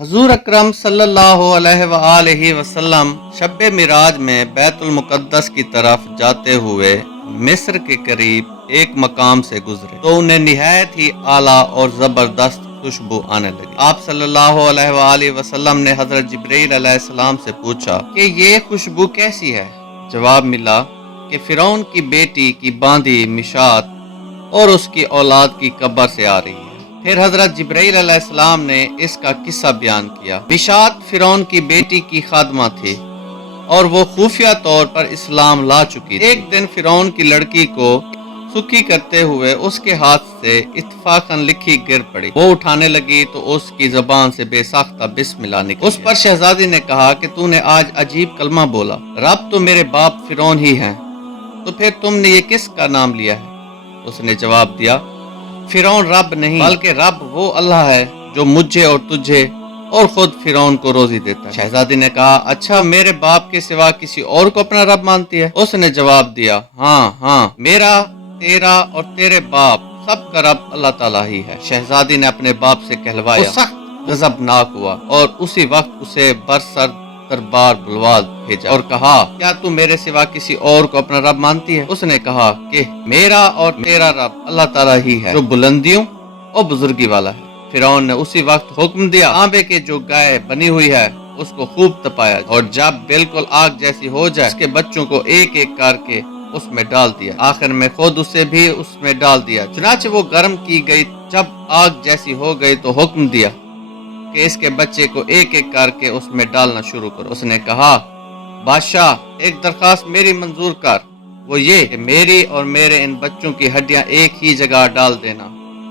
حضور اکرم صلی اللہ علیہ وآلہ وسلم شب معراج میں بیت المقدس کی طرف جاتے ہوئے مصر کے قریب ایک مقام سے گزرے تو انہیں نہایت ہی اعلیٰ اور زبردست خوشبو آنے لگی۔ آپ صلی اللہ علیہ وآلہ وسلم نے حضرت جبرائیل علیہ السلام سے پوچھا کہ یہ خوشبو کیسی ہے؟ جواب ملا کہ فرعون کی بیٹی کی باندھی مشات اور اس کی اولاد کی قبر سے آ رہی ہے۔ پھر حضرت جبرائیل علیہ السلام نے اس کا قصہ بیان کیا۔ مشات فرعون کی بیٹی کی خادمہ تھی اور وہ خفیہ طور پر اسلام لا چکی تھی۔ ایک دن فرعون کی لڑکی کو سکی کرتے ہوئے اس کے ہاتھ سے اتفاقاً لکھی گر پڑی۔ وہ اٹھانے لگی تو اس کی زبان سے بے ساختہ بسم اللہ نکل گیا۔ اس پر شہزادی نے کہا کہ تو نے آج عجیب کلمہ بولا، رب تو میرے باپ فرعون ہی ہیں، تو پھر تم نے یہ کس کا نام لیا ہے؟ اس نے جواب دیا، فرعون رب نہیں بلکہ رب وہ اللہ ہے جو مجھے اور تجھے اور خود فرعون کو روزی دیتا ہے۔ شہزادی نے کہا، اچھا میرے باپ کے سوا کسی اور کو اپنا رب مانتی ہے؟ اس نے جواب دیا، ہاں میرا، تیرا اور تیرے باپ سب کا رب اللہ تعالیٰ ہی ہے۔ شہزادی نے اپنے باپ سے کہلوایا، وہ سخت غضبناک ہوا اور اسی وقت اسے برسر دربار بلوا بھیجا اور کہا، کیا تو میرے سوا کسی اور کو اپنا رب مانتی ہے؟ اس نے کہا کہ میرا اور تیرا رب اللہ تعالیٰ ہی ہے جو بلندیوں اور بزرگی والا ہے۔ فرعون نے اسی وقت حکم دیا، تانبے کی جو گائے بنی ہوئی ہے اس کو خوب تپایا اور جب بالکل آگ جیسی ہو جائے اس کے بچوں کو ایک ایک کر کے اس میں ڈال دیا، آخر میں خود اسے بھی اس میں ڈال دیا۔ چنانچہ وہ گرم کی گئی، جب آگ جیسی ہو گئی تو حکم دیا کہ اس کے بچے کو ایک ایک کر کے اس میں ڈالنا شروع کرو۔ اس نے کہا، بادشاہ ایک درخواست میری منظور کر، وہ یہ کہ میری اور میرے ان بچوں کی ہڈیاں ایک ہی جگہ ڈال دینا۔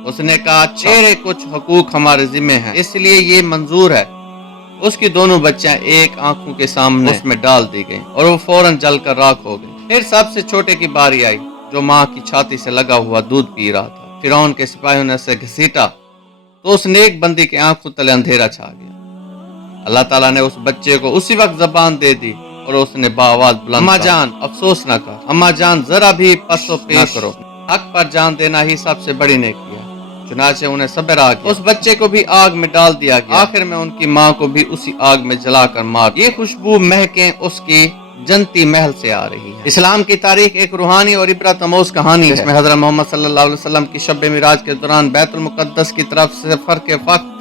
اس نے کہا، تیرے کچھ حقوق ہمارے ذمہ ہیں اس لیے یہ منظور ہے۔ اس کی دونوں بچیاں ایک آنکھوں کے سامنے اس میں ڈال دی گئیں اور وہ فوراً جل کر راکھ ہو گئی۔ پھر سب سے چھوٹے کی باری آئی جو ماں کی چھاتی سے لگا ہوا دودھ پی رہا تھا۔ فرعون کے سپاہیوں نے اسے گھسیٹا تو اس نیک بندی کے آنکھوں تلے اندھیرا چھا گیا۔ اللہ تعالیٰ نے اس بچے کو اسی وقت زبان دے دی اور اس نے بآواز بلند کہا، اماں جان افسوس نہ کر، اماں جان ذرا بھی پس و پیش نہ کرو، حق پر جان دینا ہی سب سے بڑی نیکی ہے۔ چنانچہ انہیں صبر آ گیا، اس بچے کو بھی آگ میں ڈال دیا گیا، آخر میں ان کی ماں کو بھی اسی آگ میں جلا کر مار دیا۔ یہ خوشبو مہکیں اس کی جنتی محل سے آ رہی ہے۔ اسلام کی تاریخ ایک روحانی اور عبرت آموز کہانی ہے جس میں حضرت محمد صلی اللہ علیہ وسلم کی شب معراج کے دوران بیت المقدس کی طرف سفر کے وقت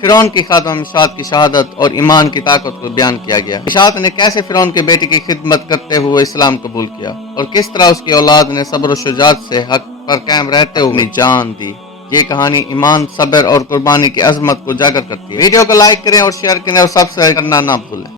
فرعون کی خادمہ مشات کی شہادت اور ایمان کی طاقت کو بیان کیا گیا۔ مشات نے کیسے فرعون کی بیٹی کی خدمت کرتے ہوئے اسلام قبول کیا اور کس طرح اس کی اولاد نے صبر و شجاعت سے حق پر قائم رہتے ہوئے اپنی جان دی۔ یہ کہانی ایمان، صبر اور قربانی کی عظمت کو اجاگر کرتی ہے۔ ویڈیو کو لائک کریں اور شیئر کریں اور سبسکرائب کرنا نہ بھولیں۔